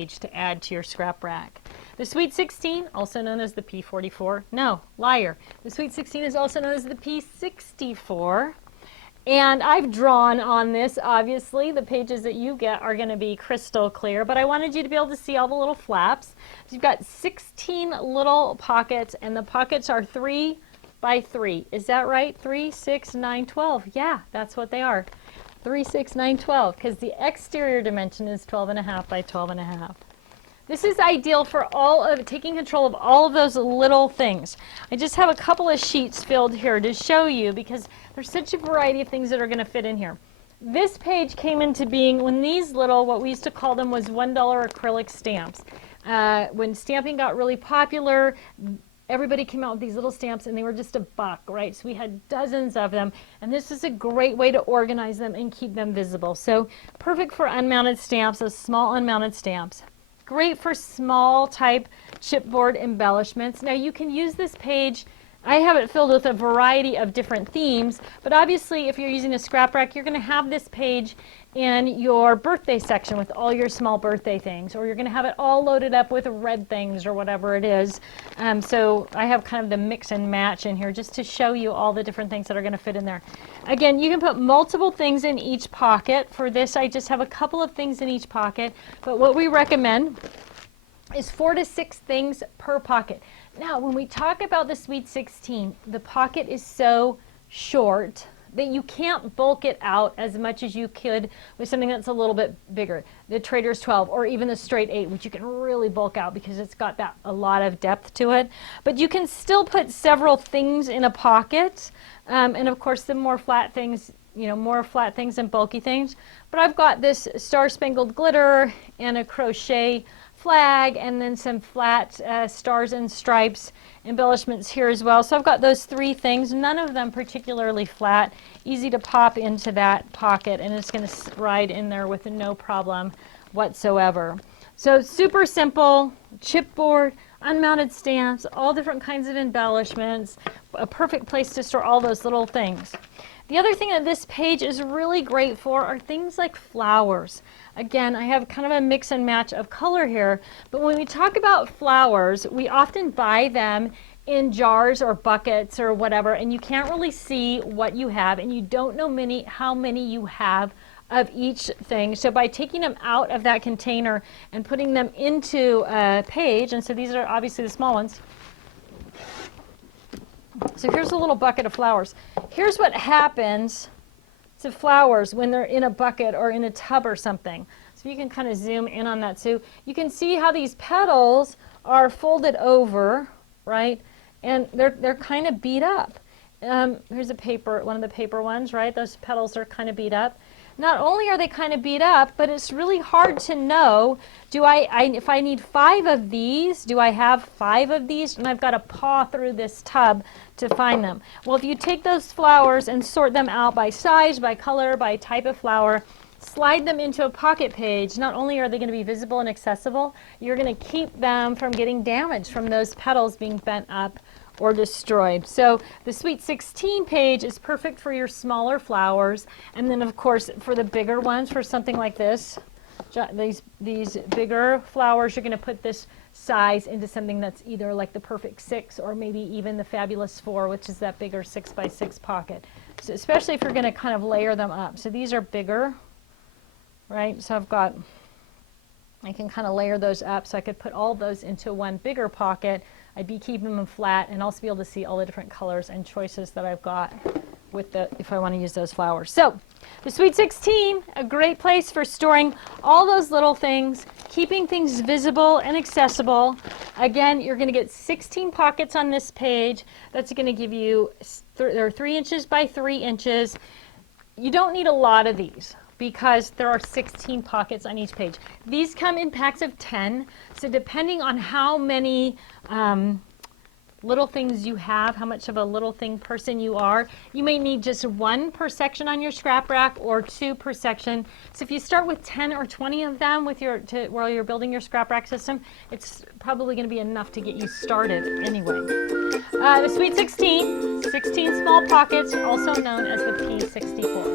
page to add to your scrap rack. The Sweet 16, also known as the P44, no, liar. The Sweet 16 is also known as the P64. And I've drawn on this, obviously. The pages that you get are going to be crystal clear, but I wanted you to be able to see all the little flaps. So you've got 16 little pockets, and the pockets are 3 by 3. Is that right? 3, 6, 9, 12. Yeah, that's what they are. 3, 6, 9, 12, because the exterior dimension is 12.5 by 12.5. This is ideal for all of taking control of all of those little things. I just have a couple of sheets filled here to show you because there's such a variety of things that are going to fit in here. This page came into being when these little, what we used to call them was $1 acrylic stamps. When stamping got really popular, everybody came out with these little stamps and they were just $1, right? So we had dozens of them, and this is a great way to organize them and keep them visible. So perfect for unmounted stamps, those small unmounted stamps. Great for small type chipboard embellishments. Now you can use this page, I have it filled with a variety of different themes, but obviously if you're using a scrap rack, you're going to have this page in your birthday section with all your small birthday things, or you're going to have it all loaded up with red things or whatever it is. So I have kind of the mix and match in here just to show you all the different things that are going to fit in there. Again, you can put multiple things in each pocket. For this, I just have a couple of things in each pocket, but what we recommend is 4 to 6 things per pocket. Now, when we talk about the Sweet 16, the pocket is so short that you can't bulk it out as much as you could with something that's a little bit bigger. The Trader's 12 or even the Straight 8, which you can really bulk out because it's got that a lot of depth to it. But you can still put several things in a pocket. And of course, the more flat things, more flat things and bulky things. But I've got this Star Spangled Glitter and a crochet flag and then some flat stars and stripes embellishments here as well. So I've got those 3 things, none of them particularly flat, easy to pop into that pocket, and it's going to ride in there with no problem whatsoever. So super simple, chipboard, unmounted stamps, all different kinds of embellishments, a perfect place to store all those little things. The other thing that this page is really great for are things like flowers. Again, I have kind of a mix and match of color here, but when we talk about flowers, we often buy them in jars or buckets or whatever, and you can't really see what you have, and you don't know how many you have of each thing. So by taking them out of that container and putting them into a page, and so these are obviously the small ones. So here's a little bucket of flowers. Here's what happens to flowers when they're in a bucket or in a tub or something. So you can kind of zoom in on that. So you can see how these petals are folded over, right? And they're kind of beat up. Here's a paper, one of the paper ones, right? Those petals are kind of beat up. Not only are they kind of beat up, but it's really hard to know, if I need 5 of these, do I have 5 of these? And I've got to paw through this tub to find them. Well, if you take those flowers and sort them out by size, by color, by type of flower, slide them into a pocket page, not only are they going to be visible and accessible, you're going to keep them from getting damaged from those petals being bent up or destroyed. So the Sweet 16 page is perfect for your smaller flowers, and then of course for the bigger ones, for something like this, these bigger flowers, you're going to put this size into something that's either like the Perfect 6 or maybe even the Fabulous 4, which is that bigger 6 by 6 pocket. So especially if you're going to kind of layer them up. So these are bigger, right? So I can kind of layer those up, so I could put all those into one bigger pocket. I'd be keeping them flat and also be able to see all the different colors and choices that I've got with if I want to use those flowers. So the Sweet 16, a great place for storing all those little things, keeping things visible and accessible. Again, you're going to get 16 pockets on this page. That's going to give you, they're 3 inches by 3 inches. You don't need a lot of these, because there are 16 pockets on each page. These come in packs of 10, so depending on how many little things you have, how much of a little thing person you are, you may need just 1 per section on your scrap rack or 2 per section. So if you start with 10 or 20 of them with while you're building your scrap rack system, it's probably going to be enough to get you started anyway. The Sweet 16, 16 small pockets, also known as the P64.